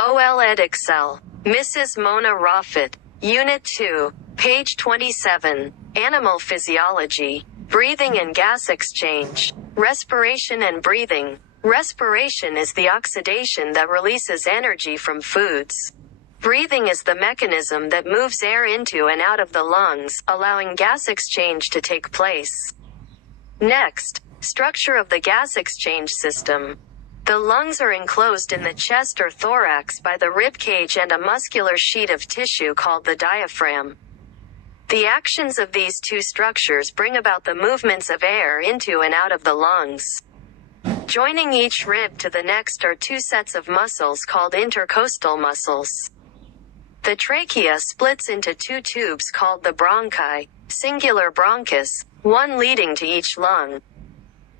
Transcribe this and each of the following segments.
O.L Edexcel. Mrs. Mona Raffet. Unit 2. Page 27. Animal Physiology. Breathing and gas exchange. Respiration and breathing. Respiration is the oxidation that releases energy from foods. Breathing is the mechanism that moves air into and out of the lungs, allowing gas exchange to take place. Next, structure of the gas exchange system. The lungs are enclosed in the chest or thorax by the rib cage and a muscular sheet of tissue called the diaphragm. The actions of these two structures bring about the movements of air into and out of the lungs. Joining each rib to the next are two sets of muscles called intercostal muscles. The trachea splits into two tubes called the bronchi, singular bronchus, one leading to each lung.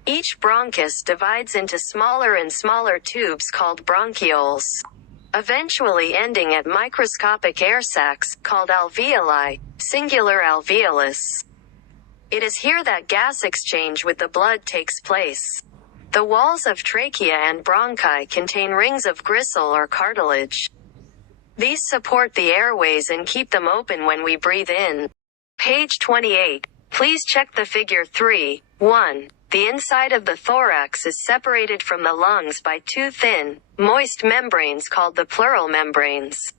Each bronchus divides into smaller and smaller tubes called bronchioles, eventually ending at microscopic air sacs, called alveoli, singular alveolus. It is here that gas exchange with the blood takes place. The walls of trachea and bronchi contain rings of gristle or cartilage. These support the airways and keep them open when we breathe in. Page 28. Please check the figure 3. 1. The inside of the thorax is separated from the lungs by two thin, moist membranes called the pleural membranes.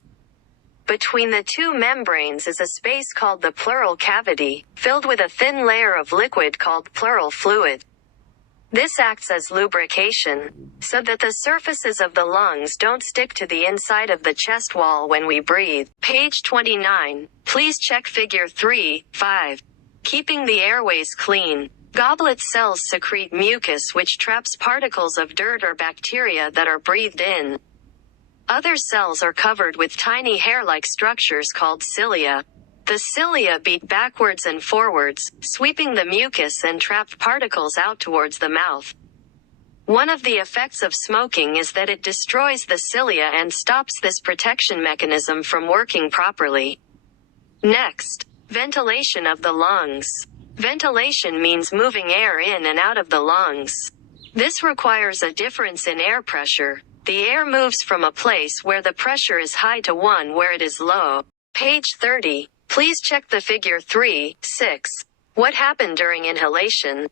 Between the two membranes is a space called the pleural cavity, filled with a thin layer of liquid called pleural fluid. This acts as lubrication, so that the surfaces of the lungs don't stick to the inside of the chest wall when we breathe. Page 29. Please check figure 3. 5. Keeping the airways clean. Goblet cells secrete mucus which traps particles of dirt or bacteria that are breathed in. Other cells are covered with tiny hair-like structures called cilia. The cilia beat backwards and forwards, sweeping the mucus and trapped particles out towards the mouth. One of the effects of smoking is that it destroys the cilia and stops this protection mechanism from working properly. Next, ventilation of the lungs. Ventilation means moving air in and out of the lungs. This requires a difference in air pressure. The air moves from a place where the pressure is high to one where it is low. Page 30. Please check the figure 3. 6. What happened during inhalation?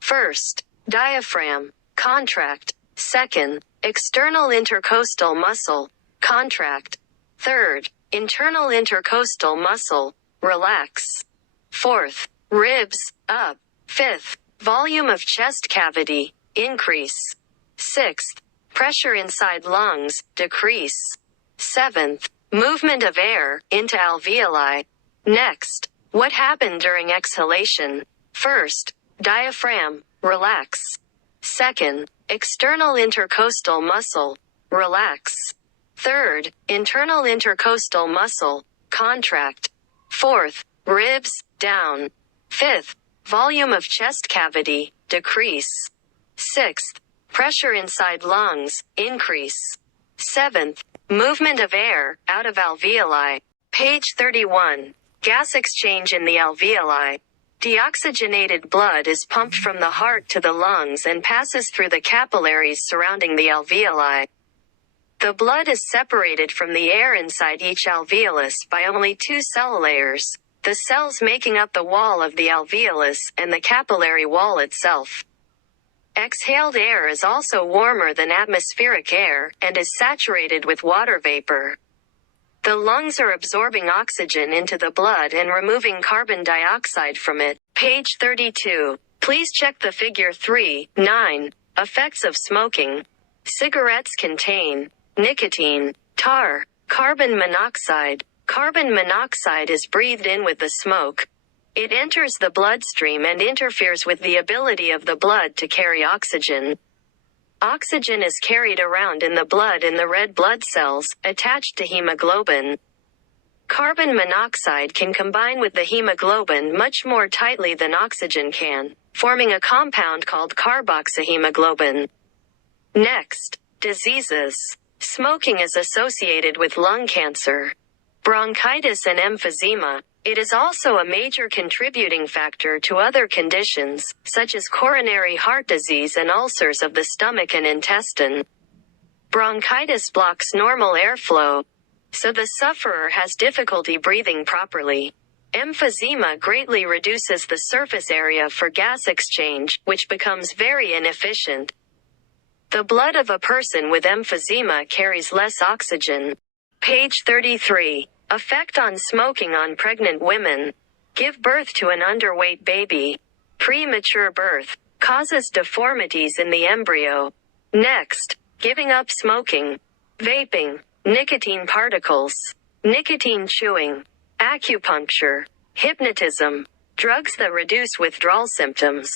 First, diaphragm, contract. Second, external intercostal muscle, contract. Third, internal intercostal muscle, relax. Fourth, ribs, up. Fifth, volume of chest cavity, increase. Sixth, pressure inside lungs, decrease. Seventh, movement of air into alveoli. Next, what happened during exhalation? First, diaphragm, relax. Second, external intercostal muscle, relax. Third, internal intercostal muscle, contract. Fourth, ribs, down. Fifth, volume of chest cavity, decrease. Sixth, pressure inside lungs, increase. Seventh, movement of air out of alveoli. Page 31. Gas exchange in the alveoli. Deoxygenated blood is pumped from the heart to the lungs and passes through the capillaries surrounding the alveoli. The blood is separated from the air inside each alveolus by only two cell layers, the cells making up the wall of the alveolus and the capillary wall itself. Exhaled air is also warmer than atmospheric air, and is saturated with water vapor. The lungs are absorbing oxygen into the blood and removing carbon dioxide from it. Page 32. Please check the figure 3. 9. Effects of smoking. Cigarettes contain nicotine, tar, carbon monoxide. Carbon monoxide is breathed in with the smoke. It enters the bloodstream and interferes with the ability of the blood to carry oxygen. Oxygen is carried around in the blood in the red blood cells, attached to hemoglobin. Carbon monoxide can combine with the hemoglobin much more tightly than oxygen can, forming a compound called carboxyhemoglobin. Next, diseases. Smoking is associated with lung cancer, bronchitis and emphysema. It is also a major contributing factor to other conditions, such as coronary heart disease and ulcers of the stomach and intestine. Bronchitis blocks normal airflow, so the sufferer has difficulty breathing properly. Emphysema greatly reduces the surface area for gas exchange, which becomes very inefficient. The blood of a person with emphysema carries less oxygen. Page 33. Effect on smoking on pregnant women. Give birth to an underweight baby. Premature birth causes deformities in the embryo. Next, giving up smoking. Vaping. Nicotine particles. Nicotine chewing. Acupuncture. Hypnotism. Drugs that reduce withdrawal symptoms.